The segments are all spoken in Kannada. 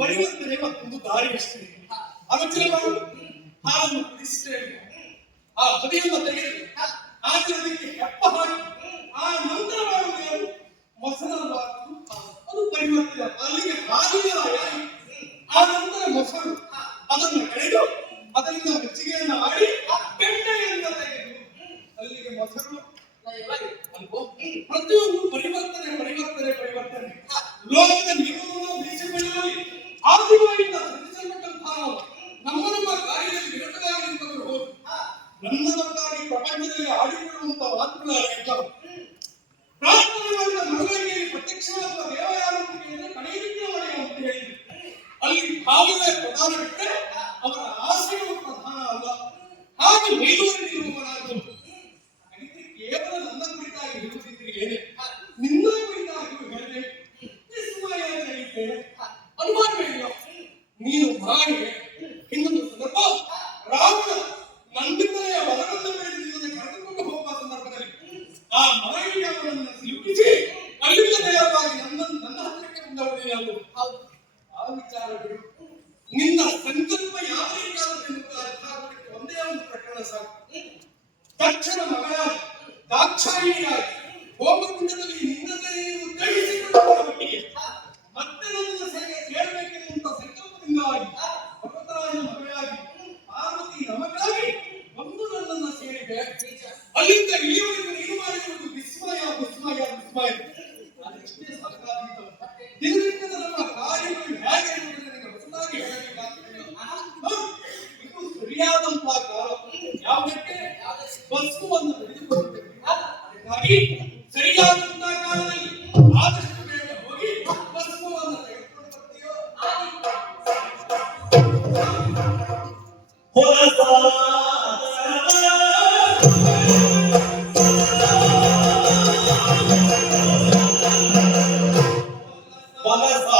ಪರಿವರ್ತನೆ ಮತ್ತೊಂದು ದಾರಿ ಅಷ್ಟೇ. ಅಗತ್ಯವಾಗಿ ಹಾಲನ್ನು ಕುದಿಸ್ತೇವೆ, ಆ ಹೊದಿಯನ್ನು ತೆಗೆದು ಹಾಕಿರೋದಕ್ಕೆ ಹೆಪ್ಪ ಹಾಕಿ ಆ ನಂತರ ಮಾಡುವುದು ಮೊಸರನ್ನು ಅದು ಪರಿವರ್ತನೆ. ಅಲ್ಲಿಗೆ ಹಾಲಿನ ಆ ನಂತರ ಮೊಸರು ಅದನ್ನು ಕಳೆದು ಅದರಿಂದ ಮೆಚ್ಚುಗೆಯನ್ನು ಮಾಡಿ ಬೆಣ್ಣೆಯಿಂದ ತೆಗೆದು ಅಲ್ಲಿಗೆ ಮೊಸರು. ಪ್ರತಿಯೊಂದು ಪರಿವರ್ತನೆ ಪರಿವರ್ತನೆ ಪರಿವರ್ತನೆ. ಲೋಕದ ನಿಯಮವನ್ನು ಉಳಿಸಿಕೊಳ್ಳುವಲ್ಲಿ ಆದಿಗಳಿಂದ ಸೃಷ್ಟಿಸಲ್ಪಟ್ಟಂತಹ ನಮ್ಮ ನಮ್ಮ ಕಾರ್ಯದಲ್ಲಿ ನಿರತರಾಗಿರುವಂತವರು ಹೋಗಿ ನನ್ನದಕ್ಕಾಗಿ ಪ್ರಪಂಚದಲ್ಲಿ ಆಡಿಕೊಳ್ಳುವಂತಹ ಮಾತುಗಳಾಗಿರ್ತವೆ. ಪ್ರಾರ್ಥನೆ ಮಾಡಿದ ಮನಗಳಿಗೆ ಪ್ರತ್ಯಕ್ಷವಾದ ದೇವಯಾನಂತಿಕೆಯನ್ನು ಕಡೆಯಿಂದ ಅಂತ ಹೇಳಿ ಅಲ್ಲಿ ಭಾಗವೇ ಪ್ರಧಾನ ಬಿಟ್ಟರೆ ಅವರ ಆಸೆ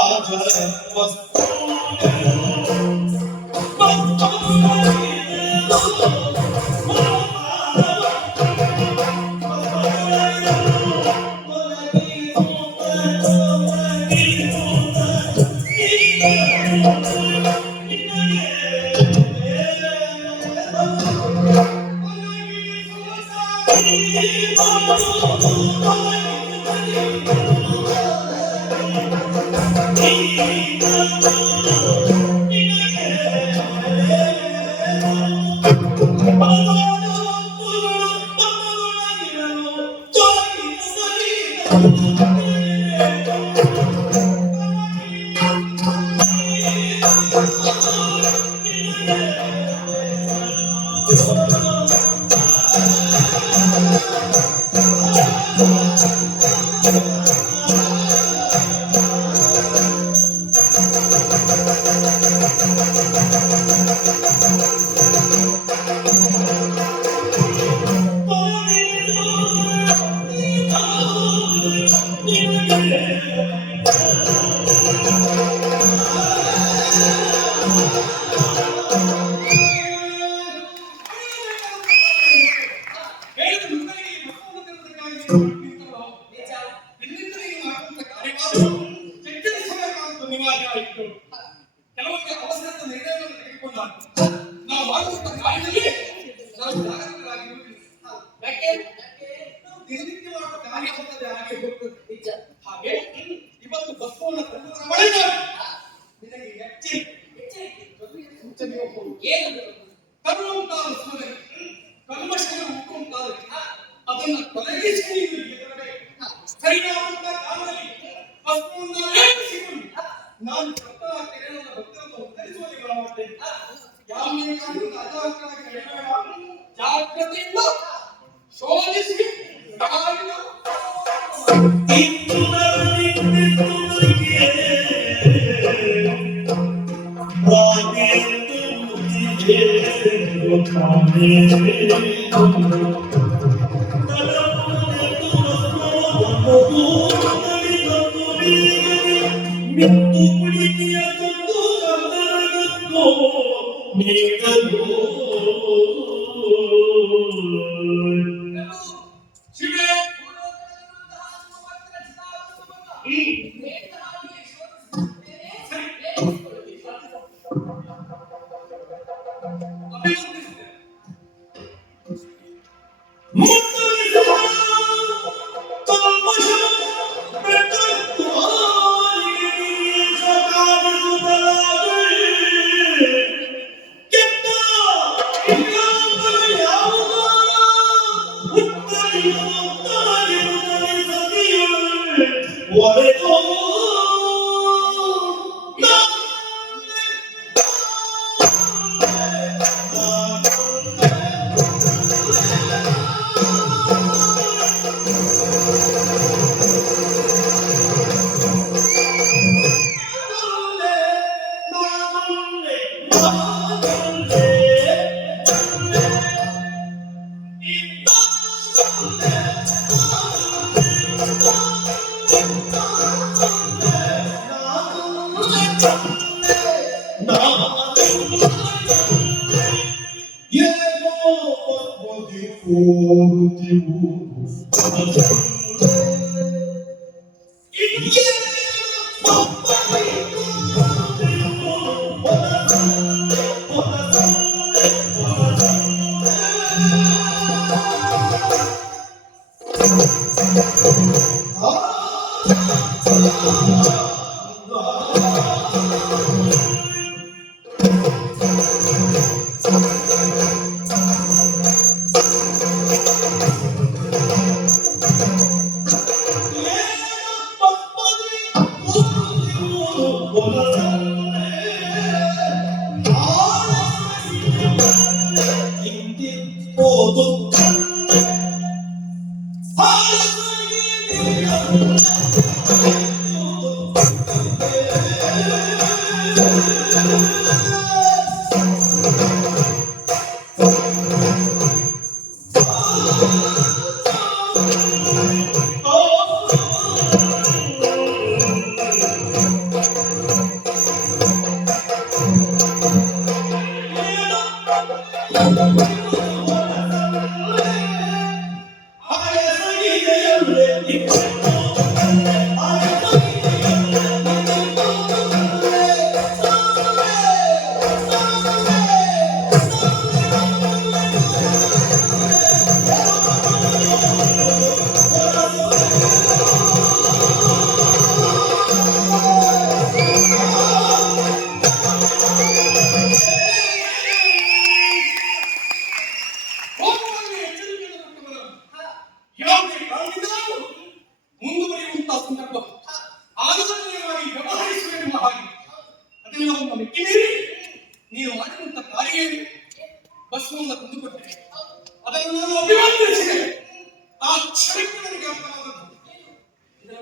ಹೇಳಿದ ಮಕ್ಕಳಿಗೆ ಮಕ್ಕಳನ್ನು ತರುವುದಕ್ಕಾಗಿ ನಿಂತರೋ ನಿನ್ನಿಂದ ನೀನು ಮಾಡುವಂತ ಕಾರ್ಯವಾದರೂ ಎಚ್ಚರಿಸಬೇಕಾದ ಅನಿವಾರ್ಯ ಆಯಿತು. ಕೆಲವೊಂದು ಅವಸರದ ನಿರ್ಣಯವನ್ನು ತೆಗೆದುಕೊಂಡಾಗ ನಾವು ಮಾಡುವಂತ ಕಾರ್ಯದಲ್ಲಿ ನಾವು ಜಾಗರೂಕರಾಗಿರುವುದಿಲ್ಲ. ಯಾಕೆ ನಾವು ದಿನನಿತ್ಯ ಮಾಡುವ ಕಾರ್ಯ ಹೋಗ್ತದೆ, ಹಾಗೆ ಹೋಗ್ತದೆ. ಹಾಗೆ ಇವತ್ತು ಬಸ್ಸನ್ನು ತರುವುದರ ಬಳಿಕ ನಿನಗೆ ಎಚ್ಚರಿಕೆ ಸೂಚನೆ ಏನು ತರುವಂತಹ ಸ್ಮರಣೆ ಕಲ್ಮಶಗಳ ಉಂಟಾದರೆ ಅದನ್ನು ತೊಲಗಿಸಿ ನೀನು ಎದುರಬೇಕು. ಸರಿಯಾದಂತಹ ಕಾಲದಲ್ಲಿ ವಸ್ತುವನ್ನು ಲೇಪಿಸಿಕೊಂಡು ನಾನು ಭಕ್ತರ ಕೆರೆಯನ್ನು ಭಕ್ತರನ್ನು ಉತ್ತರಿಸುವಲ್ಲಿ ಮಾಡುತ್ತೇನೆ. ಯಾವುದೇ ಕಾರಣದಿಂದ ಅಜಾಗ್ರತೆಯಾಗಿ ನಡೆಯಬೇಡ. ಜಾಗ್ರತೆಯಿಂದ ಶೋಧಿಸಿ ಕಾರಿನ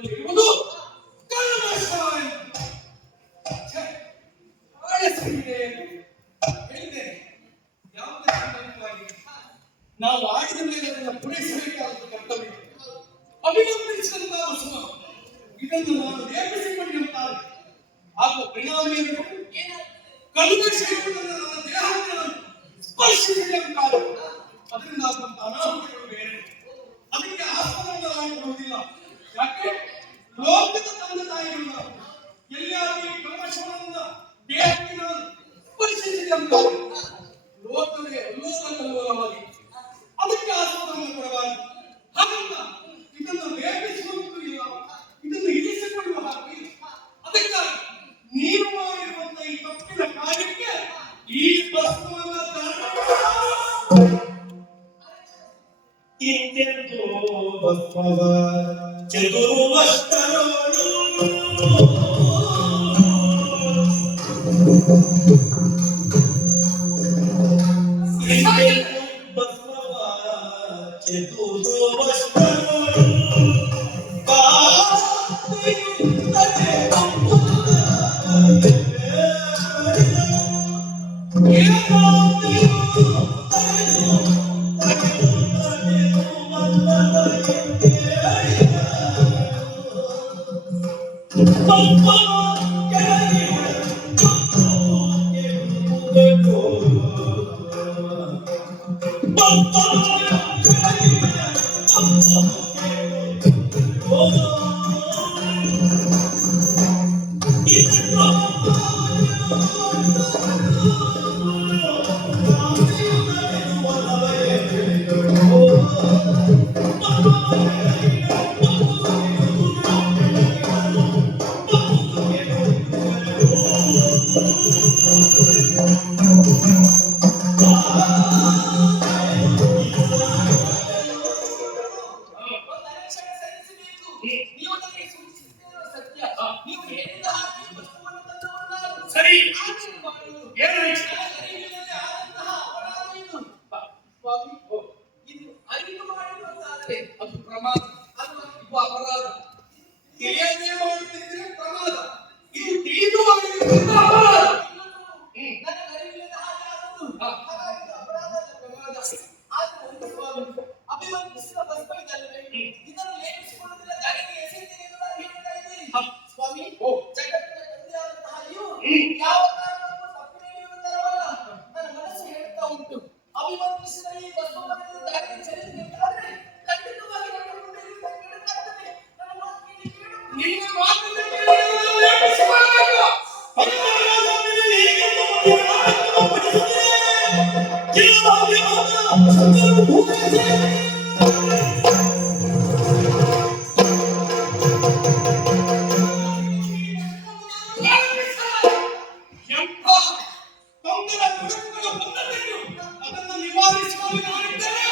ಇರುವುದು ಕಲ್ಮಶ. ಛೆ, ಹಾಳೆ ಸಿಕ್ಕಿದೆ. ಹೇಳಿದ್ದೇನೆ, ಯಾವುದೇ ಸಂದರ್ಭವಾಗಿ ನಾವು ಆಡಿದ ಮೇಲೆ ಅದನ್ನು ಪೂರೈಸಬೇಕಾದ ಕರ್ತವ್ಯ. ಅಭಿನಂದಿಸಿದಂತಹ ವಸುಮ ಇದನ್ನು ನಾನು ನೇಮಿಸಿಕೊಂಡಿರುತ್ತಾರೆ. ಹಾಗೂ ಪರಿಣಾಮಿಯನ್ನು ಕಲ್ಮಶ ಇರುವುದನ್ನು ನನ್ನ ದೇಹವನ್ನು ಸ್ಪರ್ಶಿಸಬೇಕಾದ ಅದರಿಂದ ಆದಂತ ಅನಾಹುತಗಳು ಬೇರೆ. ಅದಕ್ಕೆ ಆಸ್ಪದವನ್ನು ಆಗಿರುವುದಿಲ್ಲ. ಯಾಕೆ ಲೋಕದ ತಂದೆ ತಾಯಿಗಳು ಎಲ್ಲಿಯಾಗಿ ಕಲ್ಮಶವನ್ನ ದೇಹಕ್ಕೆ ನಾನು ಸ್ಪರ್ಶಿಸಿದಂತಾರೆ ಲೋಕವೇ ಅಲ್ಲೋಲಕಲ್ಲೋಲವಾಗಿ ಅದಕ್ಕೆ ಆಸ್ಪದವನ್ನು ಕೊಡಬಾರದು. ಹಾಗಲ್ಲ, ಇದನ್ನು ವೇಪಿಸುವಂತೂ ಇಲ್ಲ, ಇದನ್ನು ಇಳಿಸಿಕೊಳ್ಳುವ ಹಾಗೆ. ಅದಕ್ಕಾಗಿ ನೀನು ಮಾಡಿರುವಂತಹ ಈ ತಪ್ಪಿನ ಕಾರ್ಯಕ್ಕೆ ಈ ವಸ್ತುವನ್ನ ಇಂತೆಂದು ಭಸ್ಮವ ಚದುರುವಷ್ಟರೋಳು ಇಂತೆಂದು ಭಸ್ಮವ ಚದುರುವಷ್ಟರೋಳು ಕಾಯುತ್ತದೆ ಸರಿ. ಇದು ಅರಿತು ಮಾಡಿರುವಂತಾದರೆ ಅದು ಪ್ರಮಾದ, ಅದು ಅಪರಾಧ. ತಿಳಿಯದೇ ಮಾಡುತ್ತಿದ್ದರೆ ಪ್ರಮಾದ, ಇದು ತಿಳಿದು ಮಾಡಿರುವುದರಿಂದ ಅಪರಾಧ. ಅಭಿಮಂತ್ರಿಸಿದ ಭಸ್ಮ ಇದಲ್ಲವೇ? ಇದನ್ನು ಲೇಪಿಸಿಕೊಳ್ಳುವುದಿಲ್ಲ, ದಾರಿಗೆ ಎಸೆಯುತ್ತೇನೆ ಎಂದು ನಾನು ಹೇಳ್ತಾ ಇದ್ದೀನಿ. ಸ್ವಾಮಿ, ಜಗತ್ತಿನ ತಂದೆಯಾದಂತಹ ನೀವು ಯಾವ ಕಾರಣಕ್ಕೂ ತಪ್ಪಿರುವುದರವಲ್ಲ. ನನ್ನ ಮನಸ್ಸು ಹೇಳ್ತಾ ಉಂಟು, ಅಭಿಮಂತ್ರಿಸಿದ ಈ ಭಸ್ಮವನ್ನು ದಾರಿಗೆ ಎಸೆಯಬೇಕಾದ್ರೆ ಖಂಡಿತವಾಗಿ ನನ್ನ ಮುಂದೆ ಇರುವುದಕ್ಕಾಗ್ತದೆ. ನನ್ನ ಮಾತಿಗೆ ಕೇಳು. ನಿನ್ನ ಮಾತನ್ನು ಕೇಳಿ ಲೇಪಿಸಿಕೊಳ್ಳಬೇಕು. ಅದನ್ನು ನಿವಾರಿಸುವಲ್ಲಿ ನಾನಿದ್ದೇನೆ.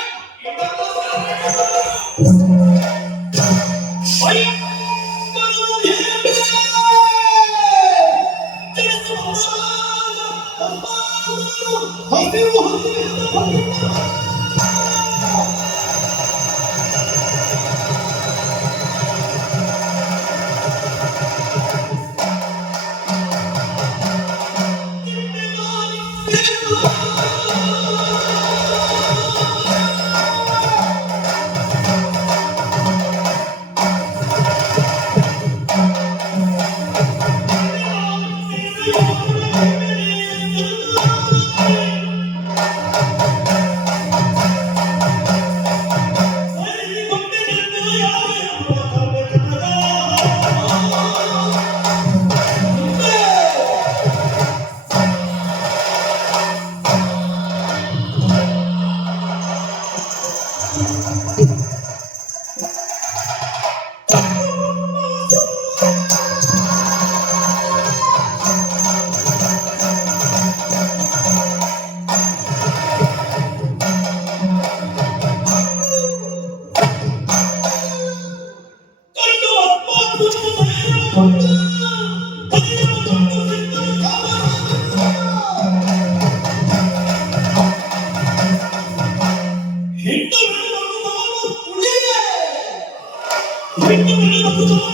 Thank you.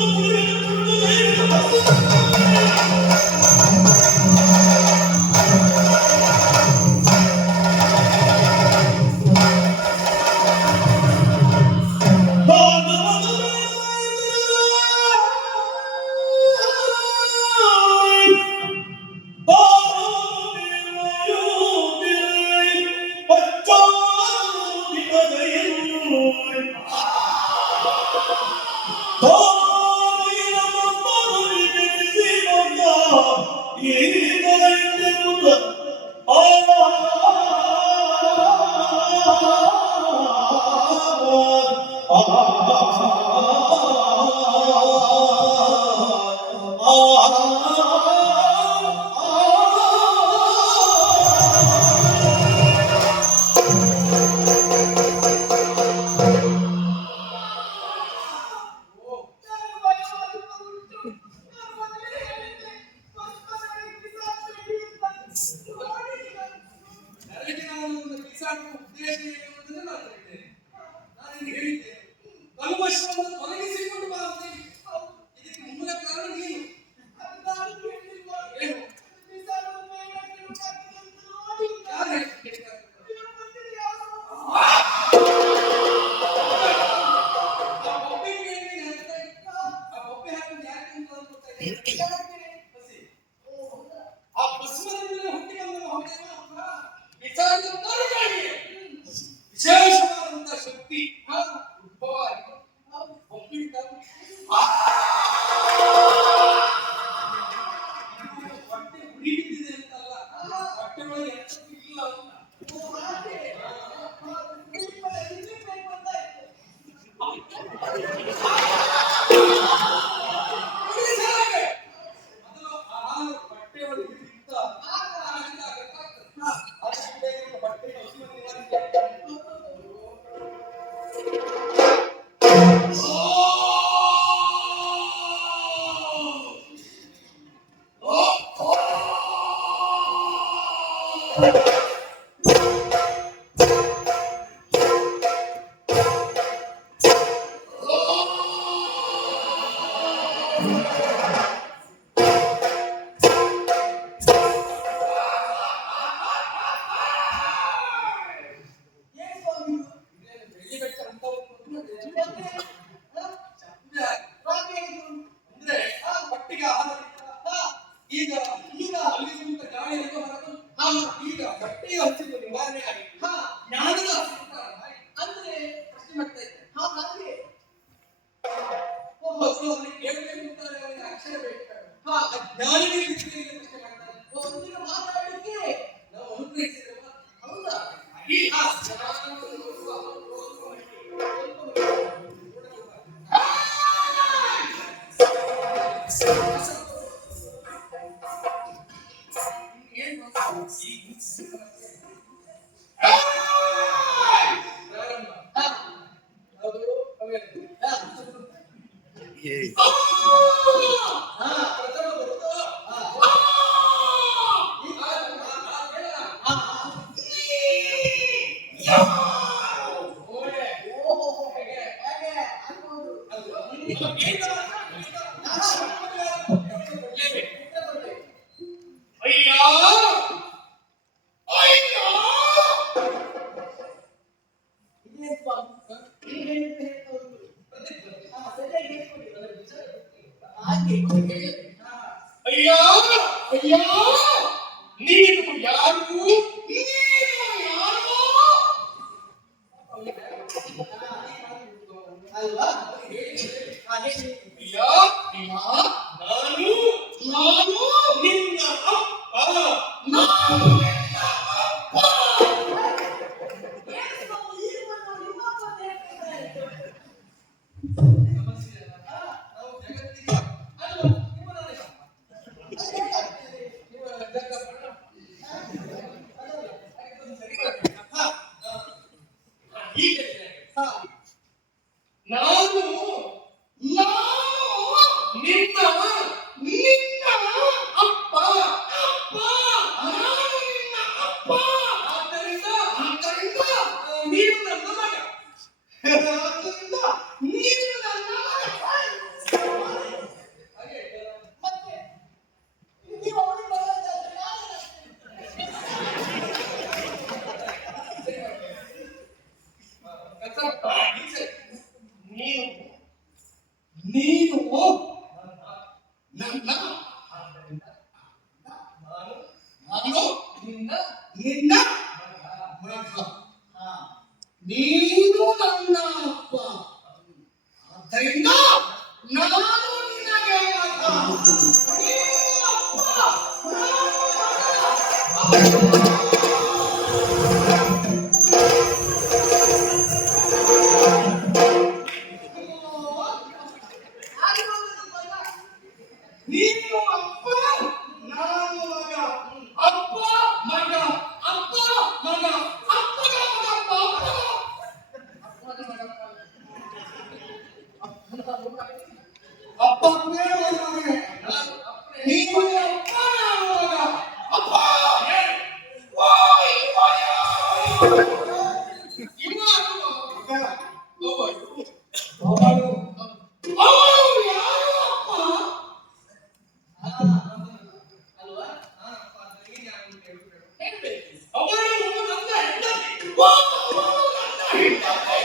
ನನಗೆ ಭಯವಾಗುತ್ತಾ ಉಂಟು. ನಾನು ಮೊದಲೇ ಹೇಳಿದ್ದೆ, ಭಸ್ಮದಲ್ಲಿ ಬಿಸಾಡಬೇಡಿ ಅಂತ. ನೋಡಿ ನನಗೆ ನಾನು ಒಂದು ಬಿಸಾಡುವ ಉದ್ದೇಶ ಏನು ಅನ್ನೋದನ್ನ ನಾನು ಹೇಳಿದ್ದೇನೆ. ನಾನು ನಿನಗೆ ಹೇಳಿದ್ದೇನೆ, ಕಲ್ಮಶವನ್ನು ತೊಲಗಿಸಿಕೊಂಡು ಬಾ ಅಂತ ಹೇಳಿ. ಇದಕ್ಕೆ ಮೂಲ ಕಾರಣ ನೀನು. ಅದು ನಾನು ಕೇಳಿಲ್ವಾ? ಏನು? ಬಿಸಾಡಲು ಬೇಡ ಕೇಳುವುದಾಗಿದೆ ಅಂತ ನೋಡಿ. ಯಾರು ಹೇಳ್ತಿದ್ದಾರೆ? ನೀವು ಬಂದಿರಿ ಯಾರು? ಆ ಬೊಬ್ಬೆಗೆ ಏನು ಹೇಳ್ತಾ ಇದ್ದ? ಆ ಬೊಬ್ಬೆ ಹಾಕಿದ್ದು ಯಾಕೆ ಅಂತ ನಾನು ಗೊತ್ತಾಗಿದೆ. ಯಾಕೆ? ಬಸಿ. ಆ ಭಸ್ಮದಿಂದಲೇ ಹುಟ್ಟಿ ಬಂದ ಮಹದೇವ ಬಿಸಾಡಿದ ತರುಣಾಗಿಯೇ ವಿಶೇಷವಾದಂತಹ ಶಕ್ತಿ ಉದ್ಭವ ಆಗಿ ಒಪ್ಪಿಡ್ತಾನೆ. ಹೊಟ್ಟೆ ಉರಿ ಬಿದ್ದಿದೆ ಅಂತಲ್ಲ, ಹೊಟ್ಟೆ ಒಳಗೆ ಎಚ್ಚರಿಕೆ ಇಲ್ಲ ಅಂತ. ಓ, ಹಾಗೆ. ಇಲ್ಲಿ ಬೇಕು ಅಂತಾಯ್ತು. ಉಳಿಸಲಾಗೆ. ಮೊದಲು ಆಹಾರ ಹೊಟ್ಟೆ ಒಳಗೆ ಬಿದ್ದ ಆಗ ಗೊತ್ತಾಗ್ತದೆ. ಅದಕ್ಕೆ ಬೇಗ ಹೊಟ್ಟೆಗೆ ಹಸಿವನ್ನು ನಿವಾರಿಸಿ. ಏನ್ ಸ್ವಾಮಿ ಇದು? ಇದೇನು ಬೆಳಿಬೇಕಂತ ಒಂದು ಮತ್ತೆ? ಹ? ಚಂದ. ರಾತ್ರಿ ಹೇಳಿದ್ರು. ಅಂದ್ರೆ ಹೊಟ್ಟೆಗೆ ಆಹಾರ ಇತ್ತ. ಈಗ ಈಗ ಅಲ್ಲಿರುವಂತ ಗಾಳಿ ಹೇಗೋ ಹೊರತು ಈಗ ಹೊಟ್ಟೆಯ ಹಸಿವು ನಿವಾರಣೆ ಆಗಿ ಹಾ, ಜ್ಞಾನದ ಹಸಿವು ಪ್ರಾರಂಭ ಆಗಿ ಅಂದ್ರೆ ಪ್ರಶ್ನೆ ಮಾಡ್ತಾ ಇದ್ದೆ. ಹಾ, ಹಾಗೆ. ಮೊದಲು ಅವನಿಗೆ ಕೇಳಬೇಕು ಅಂತಾರೆ, ಅವನಿಗೆ ಅಕ್ಷರ ಬೇಕು. ಹಾ, ಆ ಜ್ಞಾನಿಗೆ ಪ್ರಶ್ನೆ ಮಾಡ್ತಾರೆ. ಒಂದಿನ ಮಾತಾಡಲಿಕ್ಕೆ ನಾವು ಅನುಗ್ರಹಿಸಿದ್ದೇವಾ? ಹೌದಾ? ಈ ಆ ಜ್ಞಾನವನ್ನು ಏನು ಪ್ರಾರಂಭ. ಹಾ, ಅದು ಅವೇನು? ಹಾ, ಹಾ, ಪ್ರಥಮ ಬರುತ್ತಾ? ಹಾ, ಈಗ ಬೇಡ. ಹಾ. ಓಡೆ. ಓಹೋ, ಹೇಗೆ? ಹೇಗೆ? ಆಗ್ಬೋದು. ಅದು ಈಗ ಅಯ್ಯ ಅಯ್ಯ ಇದೇನ್ ಸ್ವಾಮಿ? ನೀವ್ ಹೇಳಿದ್ದು ಹೇಳ್ತಾ ಉಂಟು. ಹಾ, ಸರಿಯಾಗಿ ಹೇಳ್ಕೊಡಿ. ಹಾಗೆ. ಹಾ. ಅಯ್ಯ ಅಯ್ಯ ನೀನು ಯಾರು? ನೀನು ಯಾರು? ಅಲ್ವಾ? ಹಾ, ಹೇಳಿ. ಅಯ್ಯ ನಾನು ನಾನು ನಿನ್ನ ಅಪ್ಪ. ನಾನು ನಿನ್ನ ಅಪ್ಪ. ಏನ್ ಸ್ವಾಮಿ, ಈಗ ಬಂದು ನಿಮ್ಮ ಅಪ್ಪನ ಹೇಳ್ತಿದ್ದಾರೆ. ಸಮಸ್ಯೆ ಅಲ್ಲ. ನಾವು ಜಗತ್ತಿಗೆ ಅಲ್ಲ ನಿಮ್ಮ ನನಗೆ ನೀವು ಜಗತ್ತಪ್ಪ. ಸರಿ ಮಾಡ್ಬೇಕು. ಹೀಗೆ ಹಾ, ನಾನು ನಿನ್ನ ನಿನ್ನ ಅಪ್ಪ. ಅಪ್ಪ ನಾನು ನಿನ್ನ ಅಪ್ಪ. ಆದ್ದರಿಂದ ನೀನು ನನ್ನ ಮಗ. ಆದ್ದರಿಂದ ನೀನು ನನ್ನ ಮಗ. ನನ್ನ ಆದ್ದರಿಂದ ನಾನು ನಾನು ನಿನ್ನ ನಿನ್ನ ಮಗ. ಮಗ. ಹಾ. ನೀನು ನನ್ನ ಅಪ್ಪ. ಆದ್ದರಿಂದ ನಾನು ನಿನಗೆ ಮಗ. ನೀನು ಅಪ್ಪ, ನಾನು ಮಗ. ನೀನು ಅಪ್ಪ, ನಾನು ಮಗ. ಅಪ್ಪ ಮಗ, ಅಪ್ಪ ಮಗ, ಅಪ್ಪನ ಮಗ, ಅಪ್ಪ ಮಗನೇ. ನೀನು ಅಪ್ಪ, ನಾನು ಮಗ. ಅಪ್ಪ ಓಯ್ ಓಯ್. ಅವಳು ಯಾರು ಅಪ್ಪ? ಅಲ್ವಾ? ಅಪ್ಪ ಅಂದ್ರೆ ಏನ್ ಯಾರು ಅಂತ ಹೇಳ್ಬಿಟ್ಟು ಹೇಳ್ಬೇಕು. ಅವಳು ನನ್ನ ಹೆಂಡತಿ. ಓ, ಅವಳು ನನ್ನ ಹೆಂಡತಿ.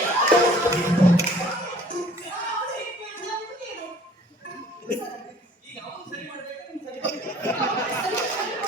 ಈಗ ಅವನು ಸರಿ ಮಾಡ್ಬೇಕಾ ನೀನ್ ಸರಿ ಮಾಡ್ಬೇಕಾ?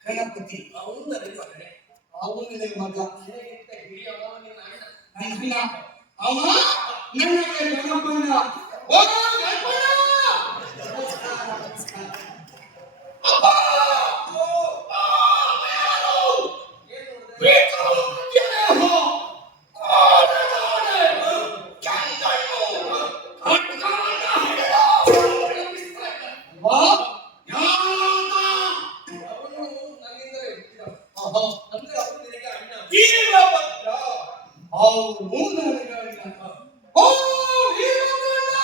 ಗಣಪತಿ ಅವನು ನನಗೆ ಮಗನೇ. ಅವನಿಗೆ ಮಗ. ನಿನಗಿಂತ ಹಿರಿಯವ ನಿನ್ನ ಅಣ್ಣ. ನನ್ನ ಅವ ನನಗೆ ಗಣಪನ. ಓ ಗಣಪನ! ಅಪ್ಪ! ಓ, ಆ, ಯಾರು? ಏನ್ ನೋಡ್ದೆ? ವಿಕ್ರಮಾದಿತ್ಯದೇಹ, ಕೋರಗಾಡೆ, ಕೆಂಗಣ್ಣು, ಖಡ್ಗವನ್ನ ಹಿಡಿದು ವಾ, ಯಾರಾತ? ಅವನು ನನ್ನಿಂದಲೇ ಹುಟ್ಟಿದವ. ಆಹಾ, ಅಂದ್ರೆ ಅವನು ನಿನಗೆ ಅಣ್ಣ. ವೀರಭದ್ರ. ಅವನು ನನಗೆ ಅಣ್ಣ. ಓ ವೀರಭದ್ರ!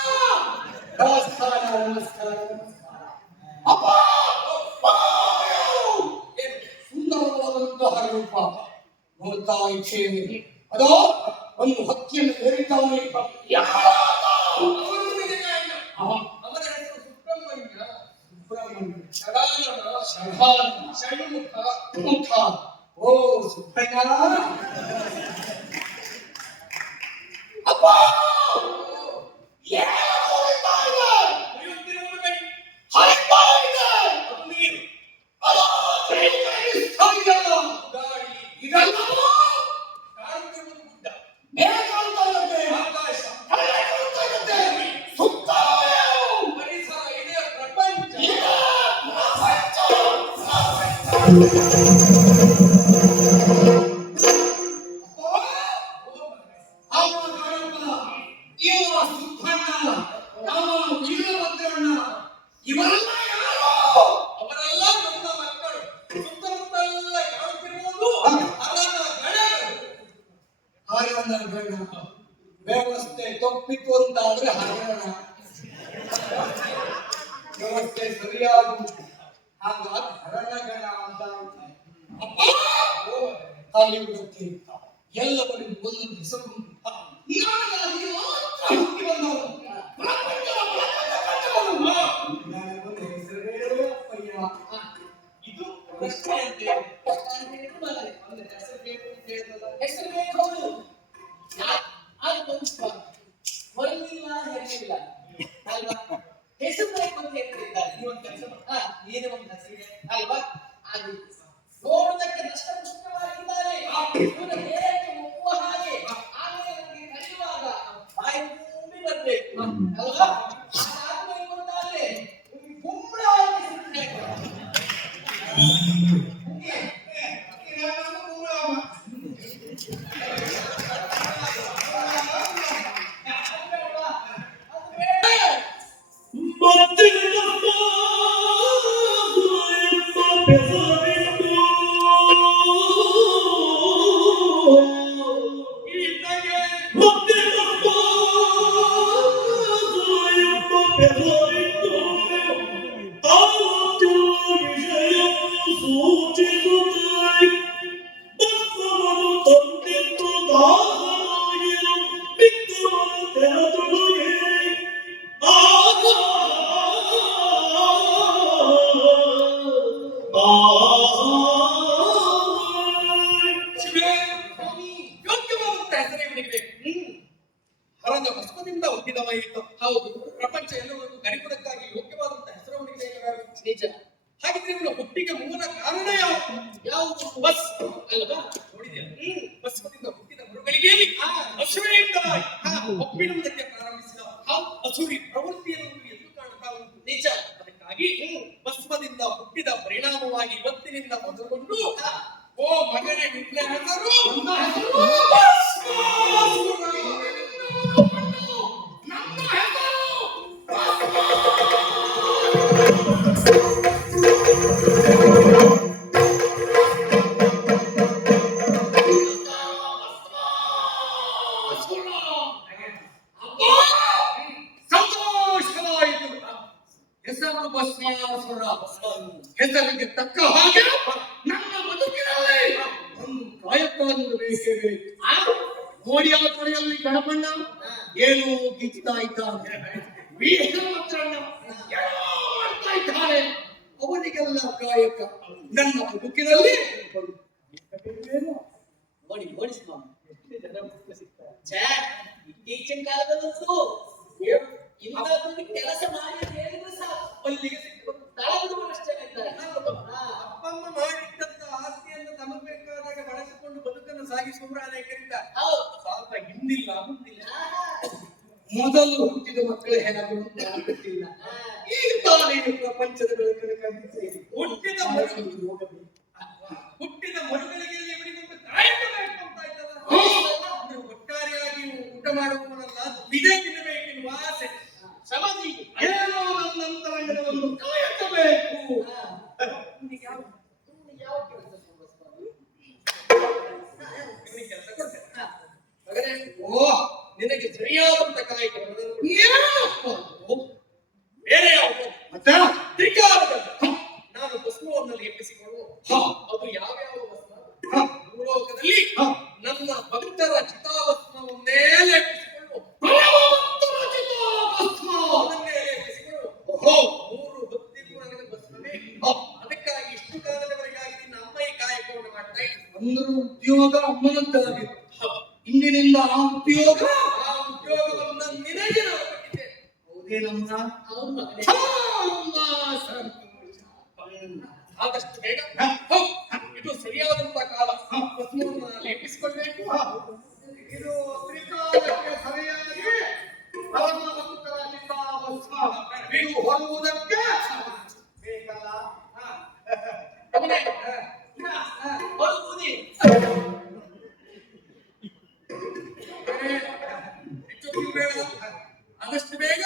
ನಮಸ್ಕಾರ, ನಮಸ್ಕಾರ, ನಮಸ್ಕಾರ. ಅಪ್ಪ! ಏನು? ಸುಂದರವಾದಂತಹ ರೂಪ ನೋಡ್ತಾ ಇದ್ದೇನೆ. ಅದೋ ಒಂದು ಹಕ್ಕಿಯನ್ನು ಹೇರಿದ್ದಾನೆ. ಅವನು ನಿನಗೆ ಅಣ್ಣ. ಅವ ಅವನ ಹೆಸರು ಸುಬ್ರಹ್ಮಣ್ಯ. ಸುಬ್ರಹ್ಮಣ್ಯ, ಷಡಾನನ, ಶಭಾನ, ಷಣ್ಮುಖ. ಮುಖ. ಓ ಸುಬ್ರಹ್ಮಣ್ಯ! ಅಪ್ಪ! ಏನು ಹೋಗ್ತಾ ಇದೆ? ಹರಿಯುತ್ತಿರುವುದು ಬೆಳ್ಳಿ. ಹರಿತಾ ಇದೆ. ಅದು ನೀರು. ಅದು ಹರಿತಾ ಇದೆಯಲ್ಲ. ಗಾಳಿ. ಇದೆಲ್ಲವೂ ಕಾಣುತ್ತಿರುವುದು ಗುಡ್ಡ. ಮೇಲೆ ಕಾಣ್ತಾ ಇರುತ್ತೆ. ಆಕಾಶ. ಕೆಳಗೆ ಕಾಣ್ತಾ ಇರುತ್ತೆ. ಸುತ್ತಲೂ ಪರಿಸರ ಇದೆ, ಪ್ರಪಂಚ. ಇದೆ ಪ್ರಪಂಚ. ಅವ ಗಣಪ, ಇವ ಸುಬ್ಬಣ್ಣ, ಅವ ವೀರಭದ್ರಣ್ಣ, ಇವರೆಲ್ಲ ಯಾರು? ಅವರೆಲ್ಲ ನನ್ನ ಮಕ್ಕಳು. ಸುತ್ತಮುತ್ತಲೆಲ್ಲ ಕಾಣುತ್ತಿರುವುದು ಅವನ ಗಣಗಳು. ಹಾಗಂದ ಗಣ ವ್ಯವಸ್ಥೆ ತಪ್ಪಿತು ಅಂತ ಆದ್ರೆ ಹರಣ ವ್ಯವಸ್ಥೆ ಸರಿಯಾಗಿ ಹಾಗಾಗಿ ಹರಣಗಣ ಅಂತ ಅಪ್ಪ ಕಾಲಿವುದಕ್ಕೆ ಎಲ್ಲವರಿಗೂ ಒಂದೊಂದು ಹೆಸರು ಉಂಟು. ನಾನಾಗಿ ಮಾತ್ರ ಹುಟ್ಟಿ ಬಂದವನು. ಪ್ರಪಂಚದ ಪ್ರಪಂಚ ಕಂಡವನು. ನನಗೊಂದು ಹೆಸರೇ ಅಪ್ಪಯ್ಯ. ಇದು ಪ್ರಶ್ನೆ ಅಂತ ಹೇಳಿ ನಾನು ಹೇಳಿದ್ರು ಮಾರ್ರೆ, ಅವನ ಹೆಸರು ಬೇಕು ಅಂತ ಹೇಳಿದ್ರಲ್ಲ, ಹೆಸರು ಬೇಕು ಹೌದು. ಅದು ಒಂದು ಹೊರಗಿಲ್ಲ ಹೆಸರಿಲ್ಲ ಅಲ್ವಾ, ಹೆಸರು ಬೇಕು ಅಂತ ಹೇಳ್ತಿದ್ದಾರೆ. ನೀವೊಂದು ಕೆಲಸ ನೀನೇ ಒಂದು ಹೆಸರಿದೆ ಅಲ್ವಾ, ಅದು ನೋಡುವುದಕ್ಕೆ ದಷ್ಟಪುಷ್ಟವಾಗಿದ್ದಾರೆ, ಇವನ ದೇಹಕ್ಕೆ ಒಪ್ಪುವ ಹಾಗೆ, ಆಮೇಲೆ ನಮಗೆ ಕರೆಯುವಾಗ ಬಾಯಿ ತುಂಬಿ ಬರ್ಬೇಕು ಅಲ್ವಾ. ಅದಾದ್ಮೇಲೆ ಗೊತ್ತಾದ್ರೆ ಗುಂಬಳವಾಗಿ ಸುತ್ತಬೇಕು. ಯೋಗ್ಯವಾದಂತ ಹೆಸರೇ ಇವನಿಗೆ ಬೇಕು. ಹರದ ಭಸ್ಮದಿಂದ ಹುಟ್ಟಿದವ ಇತ್ತು, ಹೌದು. ಪ್ರಪಂಚ ಎಲ್ಲವನ್ನೂ ಕಡಿಯುವುದಕ್ಕಾಗಿ ಯೋಗ್ಯವಾದಂತ ಹೆಸರು ಅವನಿಗೆ ಬೇಕಾಗುತ್ತೆ. ನಿಜ. ಹಾಗಿದ್ರೆ ಇವನ ಹುಟ್ಟಿಗೆ ಮೂಲ ಕಾರಣ ಯಾವುದು? ಯಾವುದು? ಬಸ್ ಅಲ್ವಾ, ನೋಡಿದ್ಯಾ? ಭಸ್ಮದಿಂದ ಹುಟ್ಟಿದ ಮರುಗಳಿಗೆ ಅಸುರೆಯಿಂದಲಾಗಿ ಒಪ್ಪಿಡುವುದಕ್ಕೆ ಪ್ರಾರಂಭಿಸಿದ ಅಸುರಿ ಪ್ರವೃತ್ತಿಯನ್ನು ಎದ್ದು ಕಾಣ್ತಾ ಉಂಟು. ನಿಜ. ಅದಕ್ಕಾಗಿ ಭಸ್ಮದಿಂದ ಹುಟ್ಟಿದ ಪರಿಣಾಮವಾಗಿ ಇವತ್ತಿನಿಂದ ಮೊದಲುಗೊಂಡು ಓ ಮಗನೇ ನಿನ್ನ ಹೆಸರು ಸಂತೋಷವಾಯಿತು. ಹೆಸರು ಭಸ್ಮಾಸುರ. ಹೆಸರಿಗೆ ತಕ್ಕ ಹಾಗೆ ನನ್ನ ಬದುಕಿನಲ್ಲಿ ಒಂದು ಕಾಯಕವನ್ನು ಬೇಕೇ ಬೇಕು. ನೋಡಿ ಆ ಕಡೆಯಲ್ಲಿ ಗಣಪಣ್ಣ ಏನು ಗಿಚ್ತಾ ಇದ್ದಾನೆ, ವೀರಭದ್ರಣ್ಣ ಏನೋ ಮಾಡ್ತಾ ಇದ್ದಾನೆ. ಅವರಿಗೆಲ್ಲ ಕಾಯಕ ನನ್ನ ಬದುಕಿನಲ್ಲಿ ನೋಡಿ ನೋಡಿ ಸ್ವಾಮಿ, ಎಷ್ಟು ಜನ ಸಿಗ್ತಾರೆ. ಇತ್ತೀಚಿನ ಕಾಲದಲ್ಲಂತೂ ಇಂಥದ್ದೊಂದು ಕೆಲಸ ಮಾಡಿ ಹೇಳಿದ್ರೆ ಸಾಕು, ಅಲ್ಲಿಗೆ ತಳಗುಡುವಷ್ಟೇ ಇದ್ದಾರೆ. ಅಪ್ಪಮ್ಮ ಮಾಡಿದ್ದಂತ ಆಸ್ತಿಯನ್ನು ತಮಗೆ ಬೇಕಾದಾಗ ಬಳಸಿಕೊಂಡು ಬದುಕನ್ನು ಸಾಗಿಸುವ ಅನೇಕರಿಂದ ಸ್ವಲ್ಪ ಹಿಂದಿಲ್ಲ ಮುಂದಿಲ್ಲ. ಮೊದಲು ಹುಟ್ಟಿದ ಮಕ್ಕಳು ಹೇಗಾದ್ರು ಗೊತ್ತಿಲ್ಲ. ಈಗ ತಾನೇ ಪ್ರಪಂಚದ ಬೆಳಕನ್ನು ಕಂಡಿದ್ದೇನೆ. ಹುಟ್ಟಿದ ಮರುಗಳಿಗೆ ಇವನಿಗೊಂದು ಕಾಯಕ ಬೇಕು ಅಂತ ಇದ್ದಲ್ಲ. ಒಟ್ಟಾರೆಯಾಗಿ ಊಟ ಮಾಡುವವನಲ್ಲ, ಬಿದೆ ತಿನ್ನಬೇಕೆನ್ನುವ ಆಸೆ. ಸಮಾಧಿ ಏನೋ ನನ್ನ ಅಂತರಂಗದ ಒಂದು ಕಾಯಕ ಬೇಕು. ಕೆಲಸ ಕೊಡ್ತೇನೆ. ಓ ನಿನಗೆ ಸರಿಯಾದಂತ ಕಾಯಕ ಬೇರೆ ಯಾವುದು? ಮತ್ತೆ ತ್ರಿಕಾಲದಲ್ಲಿ ನಾನು ಭಸ್ಮವನ್ನು ಲೇಪಿಸಿಕೊಳ್ಳುವ ಅದು ಯಾವ್ಯಾವ ಭಸ್ಮ? ಭೂಲೋಕದಲ್ಲಿ ನನ್ನ ಭಕ್ತರ ಚಿತಾಭಸ್ಮವನ್ನೇ ಲೇಪಿಸಿಕೊಳ್ಳುವ ಅದನ್ನೇ ಲೇಪಿಸಿಕೊಳ್ಳುವ. ಮೂರು ಭಕ್ತಿಗೂ ನನಗೆ ಭಸ್ಮವೇ. ಅದಕ್ಕಾಗಿ ಇಷ್ಟು ಕಾಲದವರೆಗಾಗಿ ನಿನ್ನ ಅಮ್ಮ ಈ ಕಾಯಕವನ್ನು ಮಾಡ್ತಾ ಇತ್ತು. ಅಂದರೂ ಉದ್ಯೋಗ ಅಮ್ಮನದ್ದಾಗಿತ್ತು. ಇಂದಿನಿಂದ ಆ ಉದ್ಯೋಗವನ್ನು ನಿನಗೆ ನಾನು ಕೊಟ್ಟಿದ್ದೇನೆ. ಹೌದೇನಮ್ಮ? ಆದಷ್ಟು ಬೇಗ ಇದು ಸರಿಯಾದಂತ ಕಾಲ. ಭಸ್ಮವನ್ನು ಲೇಪಿಸಿಕೊಳ್ಬೇಕು. ಇದು ತ್ರಿಕಾಲಕ್ಕೆ ಸರಿಯಾಗಿ ಭಸ್ಮಭಕ್ತರ ಚಿತಾಭಸ್ಮ ಇದು ಹೊರುವುದಕ್ಕೆ ಬೇಕಲ್ಲ. ಆದಷ್ಟು ಬೇಗ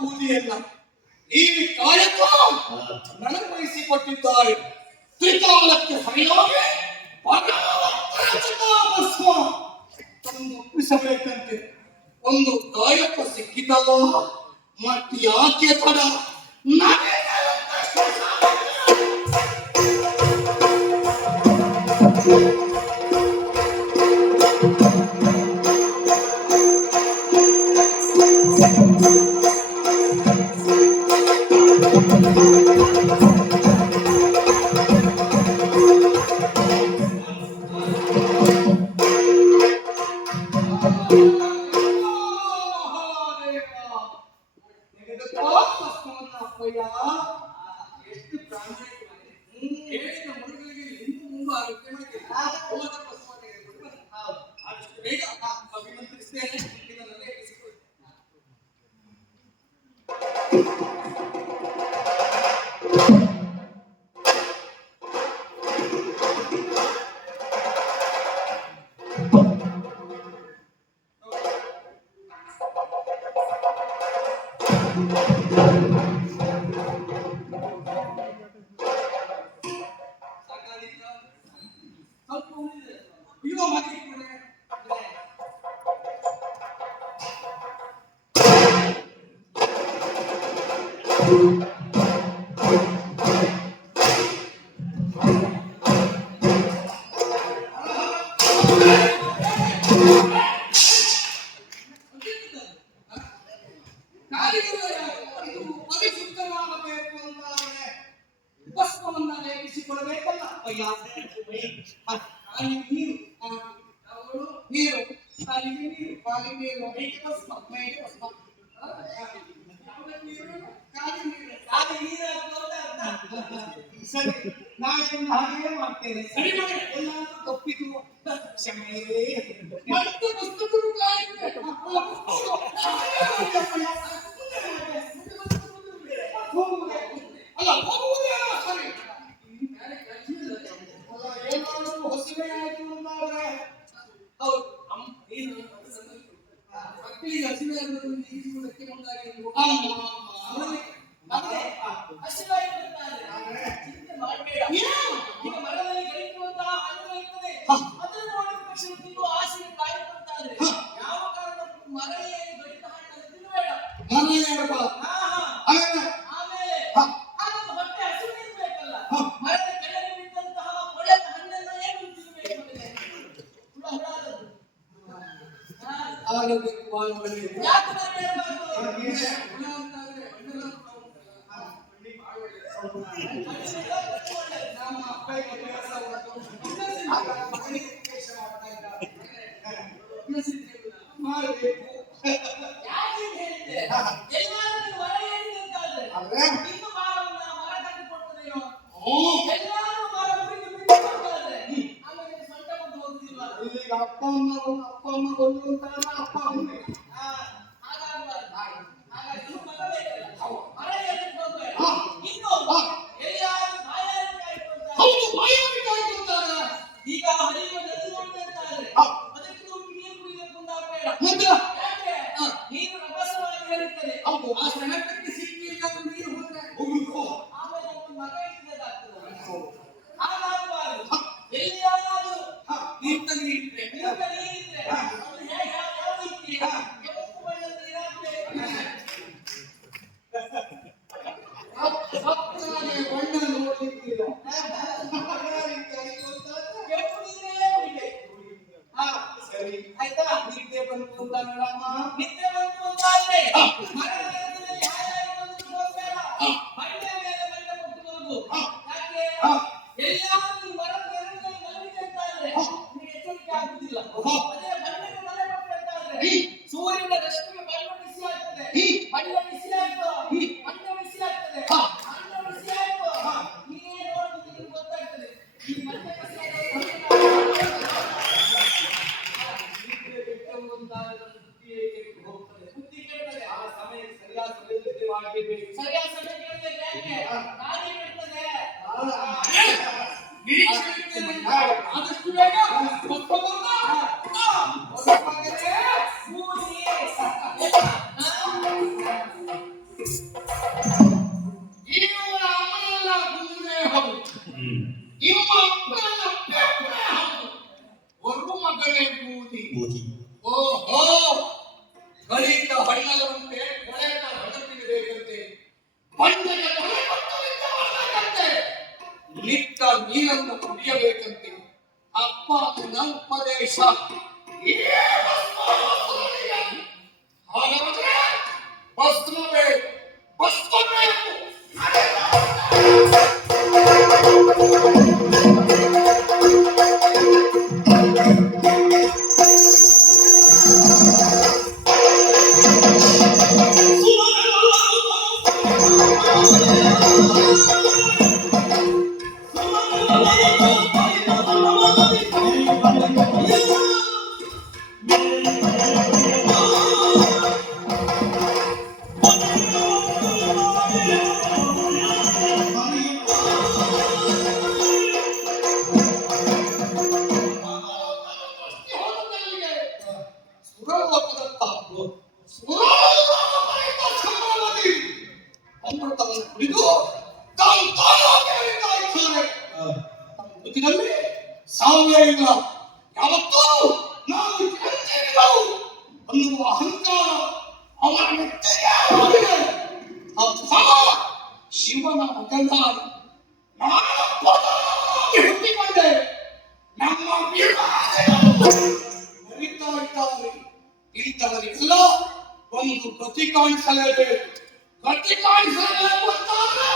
ಬೂದಿಯಲ್ಲ, ಈ ಕಾಯಕ ನನಗೆ ವಹಿಸಿಕೊಟ್ಟಿದ್ದಾರೆ. ತ್ರಿಕಾಲಕ್ಕೆ ಸರಿಯಾಗಿ ಭಗವಂತನ ಚಿತಾಭಸ್ಮ ತಂದು ಒಪ್ಪಿಸಬೇಕಂತೆ. ಒಂದು ಕಾಯಕ ಸಿಕ್ಕಿತಲ್ಲ, ಮತ್ತೆ ಯಾಕೆ ತಡ? ಎಷ್ಟು ಪ್ರಾಮಾಣಿಕ ಹೇಳಿದ ಮರುಗಳಿಗೆ ಹಿಂದೂ ಮುಂದೆ ಆರೋಗ್ಯ ಮಾಡಿಲ್ಲ. ಆದಷ್ಟು ಬೇಗ ಅಭಿನಂದಿಸ್ತೇನೆ. ಇದನ್ನೆಲ್ಲ ಇರಿಸಿಕೊಳ್ಳಿ. ಸಾಕಾಗಿತ್ತಾ? ಸ್ವಲ್ಪ ಉಳಿದಿದೆ. ಅಯ್ಯೋ ಮಗ ಇದು ಪರಿಶುದ್ಧವಾಗಬೇಕು ಅಂತಾದರೆ ಭಸ್ಮವನ್ನ ಲೇಪಿಸಿಕೊಳ್ಳಬೇಕಲ್ಲ. ಅಯ್ಯ ನೀರು ನೀರು ಕಾಲಿಗೆ ನೀರು ಕಾಲಿಗೆ ನೀರು ಮೈಗೆ ಭಸ್ಮ ಮೈಗೆ ಭಸ್ಮ. ಸರಿ, ನಾಳೆ ಹಾಗೆಯೇ ಮಾಡ್ತೇನೆ. ಸರಿ ಮಾಡಿ, ಎಲ್ಲಾದ್ರೂ ತಪ್ಪಿತು ಕ್ಷಮೆಯೇ. ಮತ್ತೆ ಪುಸ್ತಕರು ಅಲ್ಲ ಹೋಗುವುದೇ ಸರಿ. ಏನಾದರೂ ಹೊಸಬೆ ಆಯ್ತು ಅಂತಾದ್ರೆ ಹೌದು ಮಕ್ಕಳಿಗೆ ಹಸಿವೆ ಈಜುವುದಕ್ಕೆ ಮುಂದಾಗಿ ಚಿಂತೆ ಮಾಡಬೇಡ. ಈಗ ಮರದಲ್ಲಿ ಕಲಿಯುವಂತಹ ಹಣ್ಣು ಇರ್ತದೆ, ಅದನ್ನು ನೋಡಿದ ತಕ್ಷಣ ತಿನ್ನುವ ಆಸೆಗೆ ಕಾಯುವಂತಾದ್ರೆ ಯಾವ ಕಾರಣಕ್ಕೂ ಮರಳಿಯ ಗಡಿತ ಹಣ್ಣನ್ನು ತಿನ್ನಬೇಡ. ಆಮೇಲೆ ಅದನ್ನು ಹೊಟ್ಟೆ ಹಸಿರು ಇರ್ಬೇಕಲ್ಲ, ಮರದ ಕೆಳಗೆ ಬಿದ್ದಂತಹ ಕೊಳೆತ ಹಣ್ಣನ್ನು ಏನು ತಿನ್ನಬೇಕು? ಹುಳ ಆದದ್ದು ಆರೋಗ್ಯಕ್ಕೆ ಬಹಳ ಒಳ್ಳೆಯದು. ಯಾಕೆ ಬರಬೇಡಬಾರ್ದು? ಹುಳ ಅಂತಾದ್ರೆ ಹಣ್ಣೆಲ್ಲ ನಮ್ಮ ಅಪ್ಪಯ್ಯ ಕೆಲಸ ಮಾಡಬೇಕು. ಯಾಕೆ ಹೇಳಿದ್ದೆ? ಎಲ್ಲಾದ್ರೂ ಮರ ಏನಿದೆ ಅಂತಾದ್ರೆ ಇನ್ನು ಮರ ಕಟ್ಟಿ ಕೊಡ್ತದೇನೋ. ಎಲ್ಲಾದ್ರೂ ಮರ ಮುರಿದು ಬಿದ್ದಾದ್ರೆ ಆಮೇಲೆ ಸೊಂಟ ಬಂದು ಹೋಗುದಿಲ್ಲ. ಇಲ್ಲಿಗ ಅಪ್ಪ ಅಮ್ಮ ಬಂದು ಅಪ್ಪ ಅಮ್ಮ ಹಾಗಾಗಬಾರ್ದು. ಹಾಗಾಗಿ ನೀವು ಬರಬೇಕಲ್ಲ, ಮರ ಏನಿದೆ ಹೋಗ್ಬೇಡ. ಇನ್ನು ಎಲ್ಲಿಯಾದ್ರೂ ಬಾಯಾರಿಕೆ ಆಯ್ತು ಅಂತಾರೆ, ಈಗ ಹರಿಯುವ ನದಿ ನೋಡಿದೆ ಅಂತಾದ್ರೆ ಅದಕ್ಕೆ ನೀರು ಕುಡಿಯಬೇಕು ಮುಂದಾಗಬೇಡ. ಯಾಕೆ? ನೀರು ರಭಸವಾಗಿ ಹರಿಯುತ್ತದೆ. ಆ ಸೆಣಕಕ್ಕೆ ಸಿಕ್ಕಿಲ್ಲ ನೀರು ಹೋದ್ರೆ ಆಮೇಲೆ ಒಂದು ಮಗ ಇದ್ದದಾಗ್ತದೆ. ಹಾಗಾಗಬಾರದು. ಎಲ್ಲಿಯಾದ್ರೂ ನೀರ್ತಲ್ಲಿ ಇಟ್ರೆ ಅದು ಹೇಗೆ ಯಾವ ರೀತಿ ಕೆಂಪು ಬಣ್ಣದ ನೀರಾಗಬೇಕು. ಬಣ್ಣ ನೋಡ್ಲಿಕ್ಕಿಲ್ಲ, ಕೆಂಪು ನೀರೇ ಕುಡಿಬೇಕು. ಸರಿ ಆಯ್ತಾ? ನಿದ್ದೆ ಬಂತು ಅಂತಂದ್ರಮ್ಮ, ನಿದ್ದೆ ಬಂತು ಅಂತಾದ್ರೆ ಮರದ ನೆರಳಿನಲ್ಲಿ ಹಾಯಾಗಿ ಬಂದು ಹೋಗ್ಬೇಡ. ಬಂಡೆ ಮೇಲೆ ಬಂಡೆ ಕೊಟ್ಟು ಹೋಗು. ಯಾಕೆ? ಎಲ್ಲಾದ್ರೂ ಮರದ ನೆರಳಿನಲ್ಲಿ ಮಲಗಿದೆ ಅಂತಾದ್ರೆ ನಿಮಗೆ ಎಚ್ಚರಿಕೆ ಆಗುದಿಲ್ಲ. ಅದೇ ಬಂಡೆಗೆ ಮಲೆ ಕೊಟ್ಟೆ ಅಂತಾದ್ರೆ ಸೂರ್ಯನ ರಶ್ಮಿಗೆ ಬಂಡೆ ಬಿಸಿ ಆಗ್ತದೆ. ಬಂಡೆ ಬಿಸಿ ಆಯ್ತು, ಬಂಡೆ ಬಿಸಿ ಆಗ್ತದೆ. ಬಂಡೆ ಬಿಸಿ ಆಯ್ತು, ನೀನೇ ನೋಡುವುದು ನಿಮಗೆ ಗೊತ್ತಾಗ್ತದೆ. ಈ ಬಂಡೆ ಬಿಸಿ ಬುದ್ಧಿ ಕೆಡ್ತದೆ. ಆ ಸಮಯಕ್ಕೆ ಸರಿಯಾದ ಸಮಯಕ್ಕೆ ಸರಿಯಾದ ಸಮಯಕ್ಕೆ ಯಾಕೆ ಗಾಳಿ ಬಿಡ್ತದೆ. ಆದಷ್ಟು ಬೇಗ ಮಗನೇ ಬೂದಿ. ಬೂದಿ. ಓಹೋ, ಕಲಿತ ಹಣ್ಣದಂತೆ ಕೊಳೆತ ಹಣತಿರಬೇಕಂತೆ, ಬಂಡೆಯ ಕೊಲೆ ಕೊಟ್ಟುನಿಂದ ಮಾಡಬೇಕಂತೆ, ನಿತ್ತ ನೀರನ್ನು ಕುಡಿಯಬೇಕಂತೆ. ಅಪ್ಪ ನಿನ್ನ ಉಪದೇಶ ಹಾಗಾದ್ರೆ ಭಸ್ಮಬೇಕು, ಭಸ್ಮಬೇಕು. ಸುರಲೋಕದತ್ತ ಸುರಲೋಕದಿಂದ ಸಂಭ್ರಮದಿ ಅಮೃತವನ್ನು ಕುಡಿದು ತಾನು ತಾನಾಗಿರುತ್ತಾ ಇದ್ದಾನೆ. ಬದುಕಿನಲ್ಲಿ ಸಾಮ್ಯ ಇಲ್ಲ. ಯಾವತ್ತೂ ನಾವು ಚಿರಂಜೀವಿಗಳು ಅನ್ನುವ ಅಹಂಕಾರ ಅವರ ನೆತ್ತಿಗೆ ಆಗಿದೆ. ಅಪ್ಪ ಶಿವನ ಮಗನಾಗಿ ನಾನು ಹುಟ್ಟಿಕೊಂಡೆ. ನಮ್ಮ ಮರಿತಾ ಇದ್ದಾರೆ. ಇಂಥವರಿಗೆಲ್ಲ ಒಂದು ಗತಿ ಕಾಣಿಸಲೇಬೇಕು. ಗತಿ ಕಾಣಿಸಲೇಬೇಕು ಅಂತಾದ್ರೆ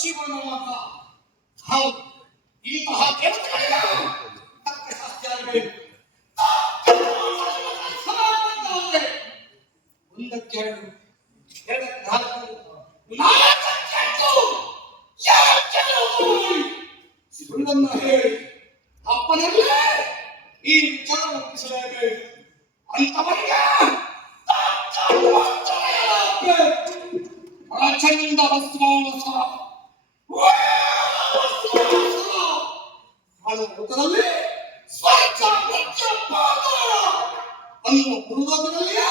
ಶಿವನ ಮಗ. ಹೌದು, ಇಂತಹ ದೇವತೆಗಳಿಲ್ಲ. ಒಂದಕ್ಕೆರಡು, ಎರಡಕ್ಕೆ ನಾಲ್ಕು, ನಾಲ್ಕಕ್ಕೆ ಎಂಟು, ಏಳಕ್ಕೆ ಸುಳ್ಳನ್ನು ಹೇಳಿ ಅಪ್ಪನಲ್ಲೇ ಈ ವಿಚಾರ ಒಪ್ಪಿಸಲೇಬೇಕು. ಅಂತವರಿಗೆ ರಾಜನಿಂದ ವಸ್ತುವಾವಸರ ಲೋಕದಲ್ಲಿ ಸ್ವರ್ಗ ಮೃತ್ಯು ಪಾತಾಳ ಅನ್ನುವ ಪೂರ್ವದಲ್ಲಿಯೇ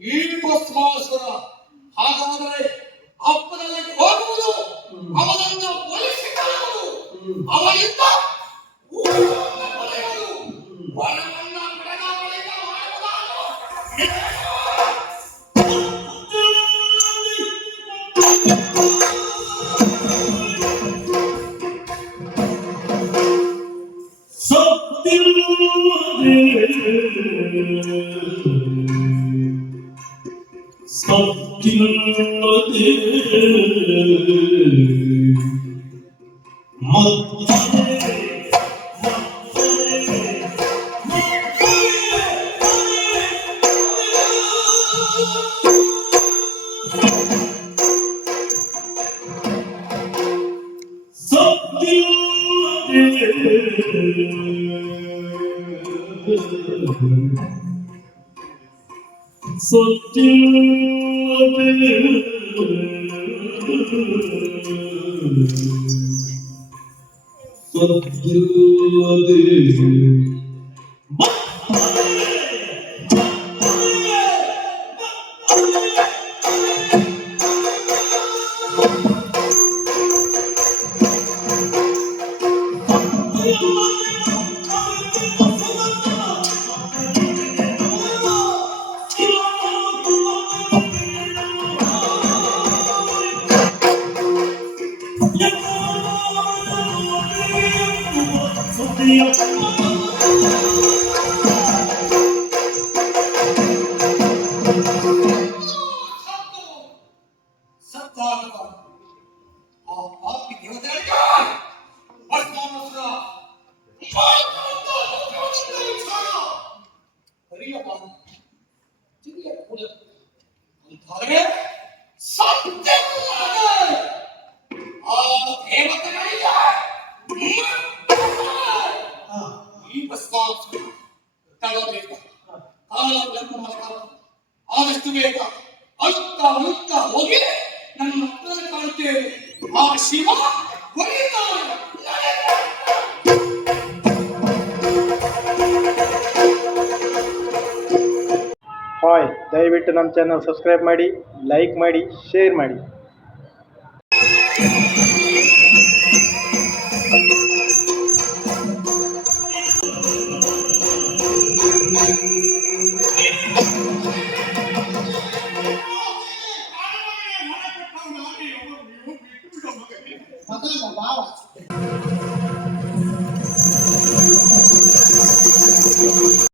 ಈ ಭಸ್ಮಾಸುರ. ಹಾಗಾದರೆ ಅಪ್ಪನಲ್ಲಿ ಹೋಗುವುದು, ಅವನನ್ನು ಒಲಿಸಿಕೊಳ್ಳುವುದು, ಅವನಿಂದ ಊರನ್ನು ಪಡೆಯುವುದು, ವರವನ್ನ ಪಡೆದ ಬಳಿಕ ಮಾಡುವುದಾದರೂ ಬಾನು ಚಿರಿಯ ಕೂಡ ಅಂತಾದರೆ ಸತ್ಯವಾದ ಆ ದೇವತೆಗಳಿಗೆ ಈ ಭಸ್ಮಾಸುರ ತಡಬೇಕು. ಕಾಲ ವಿಳಂಬ ಮಾಡಬಾರದು. ಆದಷ್ಟು ಬೇಗ ಅಳುತ್ತಾ ಹೋಗಿ ನನ್ನ ಮಕ್ಕಳನ್ನು ಕಾಣುತ್ತೇವೆ. ಆ ಶಿವ ಹೊಡೆಯುತ್ತಾನೆ. ಹಾಯ್, ದಯವಿಟ್ಟು ನಮ್ಮ ಚಾನಲ್ ಸಬ್ಸ್ಕ್ರೈಬ್ ಮಾಡಿ, ಲೈಕ್ ಮಾಡಿ, ಶೇರ್ ಮಾಡಿ.